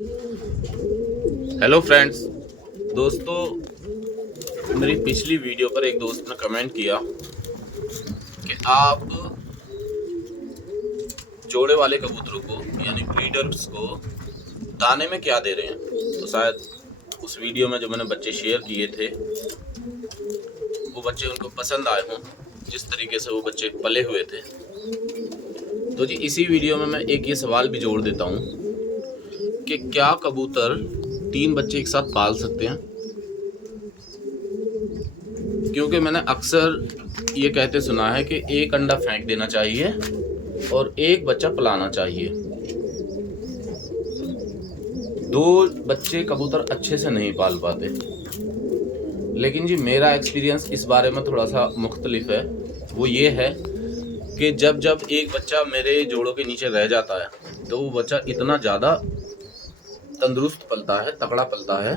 Hello friends, दोस्तों, मेरी पिछली वीडियो पर एक दोस्त ने कमेंट किया कि आप जोड़े वाले कबूतरों को यानी ब्रीडर्स को दाने में क्या दे रहे हैं। तो शायद उस वीडियो में जो मैंने बच्चे शेयर किए थे वो बच्चे उनको पसंद आए हों, जिस तरीके से वो बच्चे पले हुए थे। तो जी इसी वीडियो में मैं एक ये सवाल भी जोड़ देता हूँ कि क्या कबूतर 3 बच्चे एक साथ पाल सकते हैं। क्योंकि मैंने अक्सर ये कहते सुना है कि एक अंडा फेंक देना चाहिए और एक बच्चा पलाना चाहिए। 2 बच्चे कबूतर अच्छे से नहीं पाल पाते। लेकिन जी मेरा एक्सपीरियंस इस बारे में थोड़ा सा मुख्तलिफ है। वो ये है कि जब एक बच्चा मेरे जोड़ों के नीचे रह जाता है तो वो बच्चा इतना ज़्यादा तंदुरुस्त पलता है, तगड़ा पलता है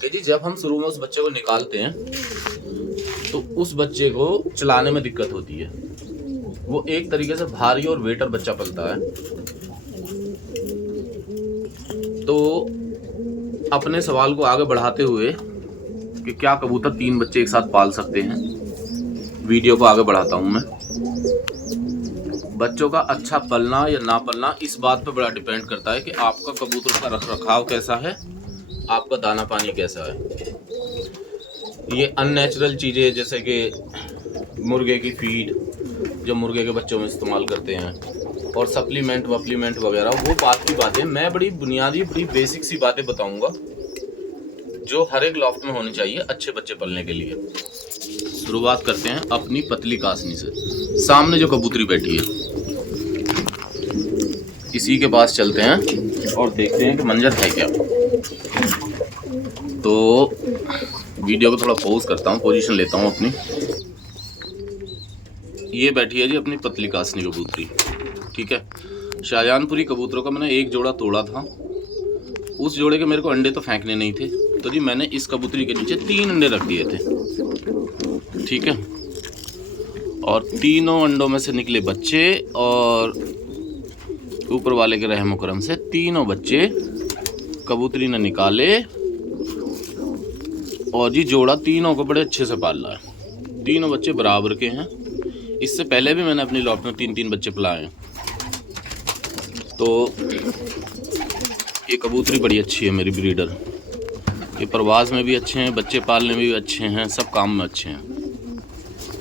कि जी जब हम शुरू में उस बच्चे को निकालते हैं तो उस बच्चे को चलाने में दिक्कत होती है। वो एक तरीके से भारी और वेटर बच्चा पलता है। तो अपने सवाल को आगे बढ़ाते हुए कि क्या कबूतर 3 बच्चे एक साथ पाल सकते हैं, वीडियो को आगे बढ़ाता हूं मैं। बच्चों का अच्छा पलना या ना पलना इस बात पर बड़ा डिपेंड करता है कि आपका कबूतर का रख रखाव कैसा है, आपका दाना पानी कैसा है। ये अननेचुरल चीज़ें जैसे कि मुर्गे की फीड जो मुर्गे के बच्चों में इस्तेमाल करते हैं और सप्लीमेंट वप्लीमेंट वगैरह, वो बात की बातें मैं बड़ी बुनियादी बड़ी बेसिक सी बातें बताऊंगा जो हर एक लॉफ्ट में होनी चाहिए अच्छे बच्चे पलने के लिए। शुरुआत करते हैं अपनी पतली कासनी से। सामने जो कबूतरी बैठी है इसी के पास चलते हैं और देखते हैं कि मंजर है क्या। तो वीडियो को थोड़ा पॉज करता हूँ, पोजीशन लेता हूँ अपनी। ये बैठी है जी अपनी पतली कासनी कबूतरी, ठीक है। शाहजहानपुरी कबूतरों का मैंने एक जोड़ा तोड़ा था। उस जोड़े के मेरे को अंडे तो फेंकने नहीं थे, तो जी मैंने इस कबूतरी के नीचे 3 अंडे रख दिए थे, ठीक है। और तीनों अंडों में से निकले बच्चे और ऊपर वाले के रहम करम से तीनों बच्चे कबूतरी ने निकाले और जी जोड़ा तीनों को बड़े अच्छे से पाल रहा है। तीनों बच्चे बराबर के हैं। इससे पहले भी मैंने अपनी लॉफ्ट में 3-3 बच्चे पलाए हैं। तो ये कबूतरी बड़ी अच्छी है मेरी ब्रीडर। ये परवाज़ में भी अच्छे हैं, बच्चे पालने में भी अच्छे हैं, सब काम में अच्छे हैं।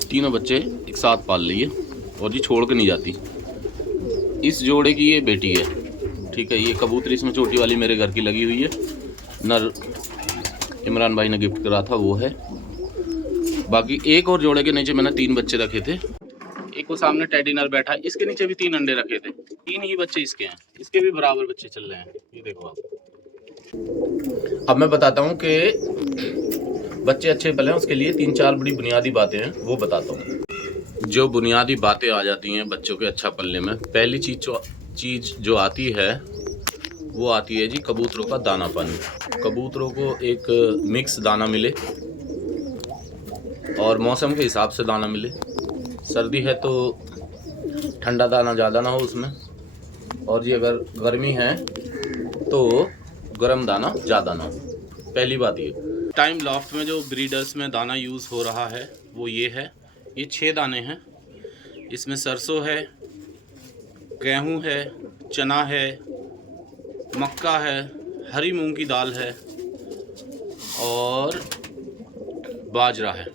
तीनों बच्चे एक साथ पाल लिए और जी छोड़ के नहीं जाती। इस जोड़े की ये बेटी है, ठीक है। ये कबूतरी इसमें छोटी वाली मेरे घर की लगी हुई है, नर इमरान भाई ने गिफ्ट करा था वो है। बाकी एक और जोड़े के नीचे मैंने 3 बच्चे रखे थे। एक वो सामने टेडी नर बैठा है, इसके नीचे भी 3 अंडे रखे थे। 3 ही बच्चे इसके हैं, इसके भी बराबर बच्चे चल रहे हैं, ये देखो आप। अब मैं बताता हूँ कि बच्चे अच्छे पले हैं उसके लिए 3-4 बड़ी बुनियादी बातें हैं, वो बताता हूँ। जो बुनियादी बातें आ जाती हैं बच्चों के अच्छा पलने में, पहली चीज़ जो आती है वो आती है जी कबूतरों का दाना पानी। कबूतरों को एक मिक्स दाना मिले और मौसम के हिसाब से दाना मिले। सर्दी है तो ठंडा दाना ज़्यादा ना हो उसमें, और जी अगर गर्मी है तो गर्म दाना ज़्यादा ना हो। पहली बात ये। टाइम लॉफ्ट में जो ब्रीडर्स में दाना यूज़ हो रहा है वो ये है। ये 6 दाने हैं। इसमें सरसों है, गेहूँ है, चना है, मक्का है, हरी मूंग की दाल है और बाजरा है।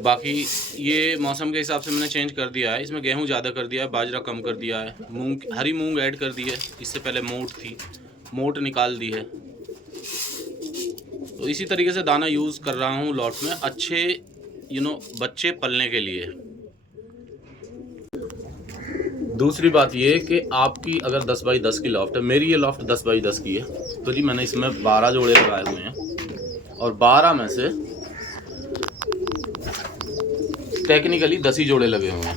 बाकी ये मौसम के हिसाब से मैंने चेंज कर दिया है। इसमें गेहूं ज़्यादा कर दिया है, बाजरा कम कर दिया है, हरी मूंग ऐड कर दी है। इससे पहले मोट थी, मोट निकाल दी है। तो इसी तरीके से दाना यूज़ कर रहा हूँ लॉट में अच्छे बच्चे पलने के लिए। दूसरी बात ये कि आपकी अगर 10 बाई 10 की लॉफ्ट है, मेरी ये लॉफ्ट 10 बाई 10 की है, तो जी मैंने इसमें 12 जोड़े लगाए हुए हैं और 12 में से टेक्निकली 10 ही जोड़े लगे हुए हैं,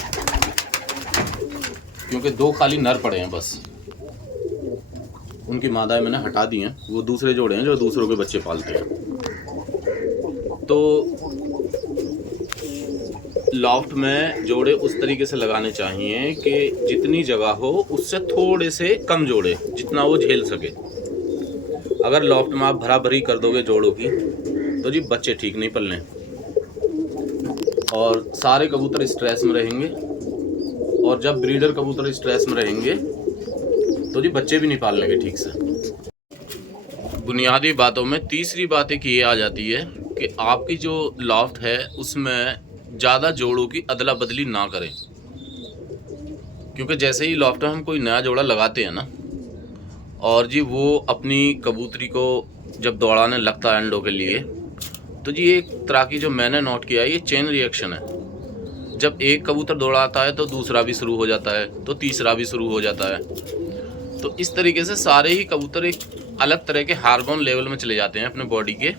क्योंकि 2 खाली नर पड़े हैं बस। उनकी मादाएं मैंने हटा दी हैं, वो दूसरे जोड़े हैं जो दूसरों के बच्चे पालते हैं। तो लॉफ्ट में जोड़े उस तरीके से लगाने चाहिए कि जितनी जगह हो उससे थोड़े से कम जोड़े, जितना वो झेल सके। अगर लॉफ्ट में आप भरा भरी कर दोगे जोड़ों की तो जी बच्चे ठीक नहीं पलने, और सारे कबूतर स्ट्रेस में रहेंगे, और जब ब्रीडर कबूतर स्ट्रेस में रहेंगे तो जी बच्चे भी नहीं पाल लेंगे ठीक से। बुनियादी बातों में तीसरी बात एक ये आ जाती है कि आपकी जो लॉफ्ट है उसमें ज़्यादा जोड़ों की अदला बदली ना करें, क्योंकि जैसे ही लॉफ्ट में हम कोई नया जोड़ा लगाते हैं ना, और जी वो अपनी कबूतरी को जब दौड़ाने लगता है अंडों के लिए, तो जी एक तरह की जो मैंने नोट किया है ये चेन रिएक्शन है। जब एक कबूतर दौड़ाता है तो दूसरा भी शुरू हो जाता है, तो तीसरा भी शुरू हो जाता है। तो इस तरीके से सारे ही कबूतर एक अलग तरह के हार्मोन लेवल में चले जाते हैं अपने बॉडी के,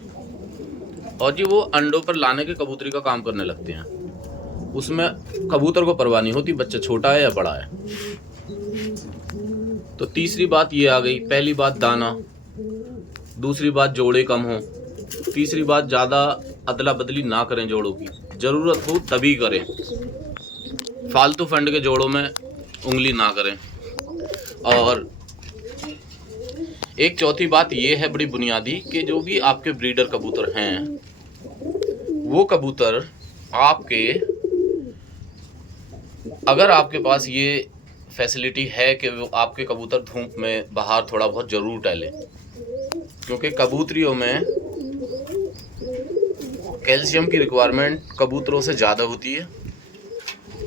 और जी वो अंडों पर लाने के कबूतरी का काम करने लगते हैं। उसमें कबूतर को परवाह नहीं होती बच्चा छोटा है या बड़ा है। तो तीसरी बात ये आ गई। पहली बात दाना, दूसरी बात जोड़े कम हो, तीसरी बात ज़्यादा अदला बदली ना करें जोड़ों की, ज़रूरत हो तभी करें, फालतू फंड के जोड़ों में उंगली ना करें। और एक चौथी बात ये है बड़ी बुनियादी कि जो भी आपके ब्रीडर कबूतर हैं वो कबूतर आपके, अगर आपके पास ये फैसिलिटी है कि वो आपके कबूतर धूप में बाहर थोड़ा बहुत ज़रूर टहले, क्योंकि कबूतरियों में कैल्शियम की रिक्वायरमेंट कबूतरों से ज़्यादा होती है।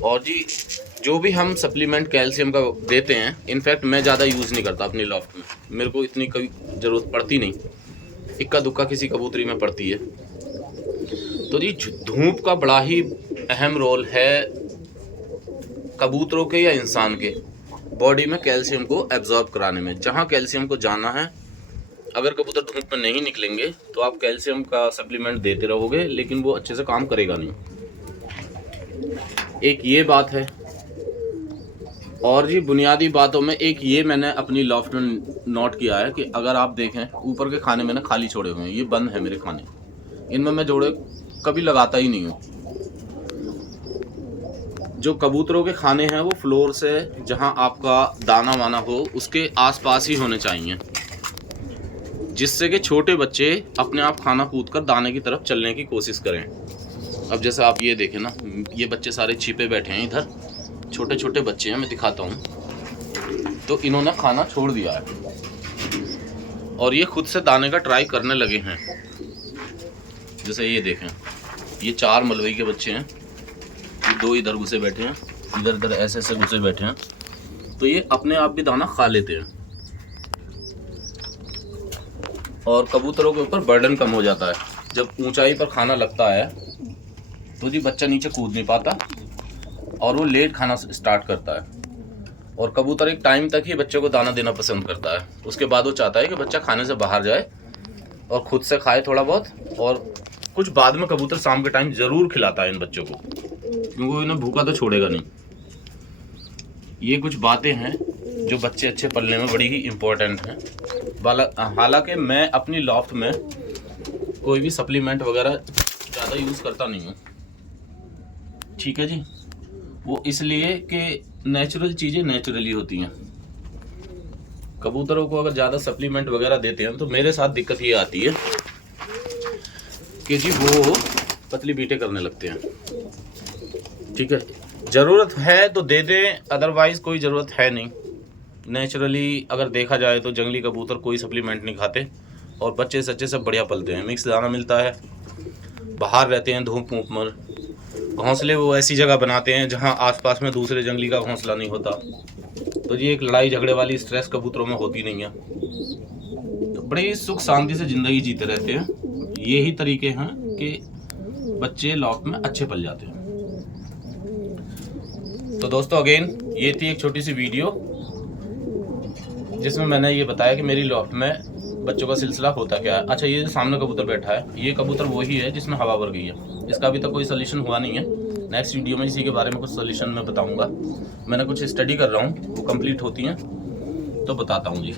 और जी जो भी हम सप्लीमेंट कैल्शियम का देते हैं, इनफैक्ट मैं ज़्यादा यूज़ नहीं करता अपनी लॉफ्ट में, मेरे को इतनी कभी ज़रूरत पड़ती नहीं, इक्का दुक्का किसी कबूतरी में पड़ती है। तो जी धूप का बड़ा ही अहम रोल है कबूतरों के या इंसान के बॉडी में कैल्शियम को एब्जॉर्ब कराने में। जहाँ कैल्शियम को जाना है, अगर कबूतर धूप में नहीं निकलेंगे तो आप कैल्शियम का सप्लीमेंट देते रहोगे लेकिन वो अच्छे से काम करेगा नहीं। एक ये बात है। और जी बुनियादी बातों में एक ये मैंने अपनी लॉफ्ट में नोट किया है कि अगर आप देखें ऊपर के खाने मैंने खाली छोड़े हुए हैं, ये बंद है मेरे खाने, इनमें मैं जोड़े कभी लगाता ही नहीं हूँ। जो कबूतरों के खाने हैं वो फ्लोर से जहाँ आपका दाना वाना हो उसके आसपास ही होने चाहिए, जिससे कि छोटे बच्चे अपने आप खाना कूद कर दाने की तरफ चलने की कोशिश करें। अब जैसे आप ये देखें ना, ये बच्चे सारे छिपे बैठे हैं इधर, छोटे छोटे बच्चे हैं, मैं दिखाता हूँ। तो इन्होंने खाना छोड़ दिया है और ये खुद से दाने का ट्राई करने लगे हैं। जैसे ये देखें, ये 4 मलवई के बच्चे हैं, ये 2 इधर घुसे बैठे हैं, इधर इधर ऐसे ऐसे घुसे बैठे हैं। तो ये अपने आप भी दाना खा लेते हैं और कबूतरों के ऊपर बर्डन कम हो जाता है। जब ऊंचाई पर खाना लगता है तो जी बच्चा नीचे कूद नहीं पाता और वो लेट खाना स्टार्ट करता है, और कबूतर एक टाइम तक ही बच्चे को दाना देना पसंद करता है। उसके बाद वो चाहता है कि बच्चा खाने से बाहर जाए और खुद से खाए थोड़ा बहुत, और कुछ बाद में कबूतर शाम के टाइम ज़रूर खिलाता है इन बच्चों को, क्योंकि वो इन्हें भूखा तो छोड़ेगा नहीं। ये कुछ बातें हैं जो बच्चे अच्छे पलने में बड़ी ही इम्पोर्टेंट हैं। हालांकि मैं अपनी लॉफ्ट में कोई भी सप्लीमेंट वगैरह ज़्यादा यूज़ करता नहीं हूँ, ठीक है जी। वो इसलिए कि नेचुरल चीज़ें नेचुरली होती हैं। कबूतरों को अगर ज़्यादा सप्लीमेंट वगैरह देते हैं तो मेरे साथ दिक्कत ये आती है कि जी वो पतली बीटें करने लगते हैं, ठीक है। ज़रूरत है तो दे दें, अदरवाइज़ कोई ज़रूरत है नहीं। नेचुरली अगर देखा जाए तो जंगली कबूतर कोई सप्लीमेंट नहीं खाते और बच्चे सच्चे सब बढ़िया पलते हैं। मिक्स दाना मिलता है, बाहर रहते हैं धूप वूप में, घोंसले वो ऐसी जगह बनाते हैं जहां आसपास में दूसरे जंगली का घोंसला नहीं होता। तो ये एक लड़ाई झगड़े वाली स्ट्रेस कबूतरों में होती नहीं है, तो बड़े सुख शांति से ज़िंदगी जीते रहते हैं। यही तरीके हैं कि बच्चे लॉफ्ट में अच्छे पल जाते हैं। तो दोस्तों अगेन ये थी एक छोटी सी वीडियो जिसमें मैंने ये बताया कि मेरी लॉफ्ट में बच्चों का सिलसिला होता क्या है। अच्छा, ये जो सामने कबूतर बैठा है, ये कबूतर वही है जिसमें हवा भर गई है। इसका अभी तक कोई सोल्यूशन हुआ नहीं है। नेक्स्ट वीडियो में इसी के बारे में कुछ सोल्यूशन मैं बताऊंगा। मैंने कुछ स्टडी कर रहा हूँ, वो कंप्लीट होती हैं तो बताता हूँ जी।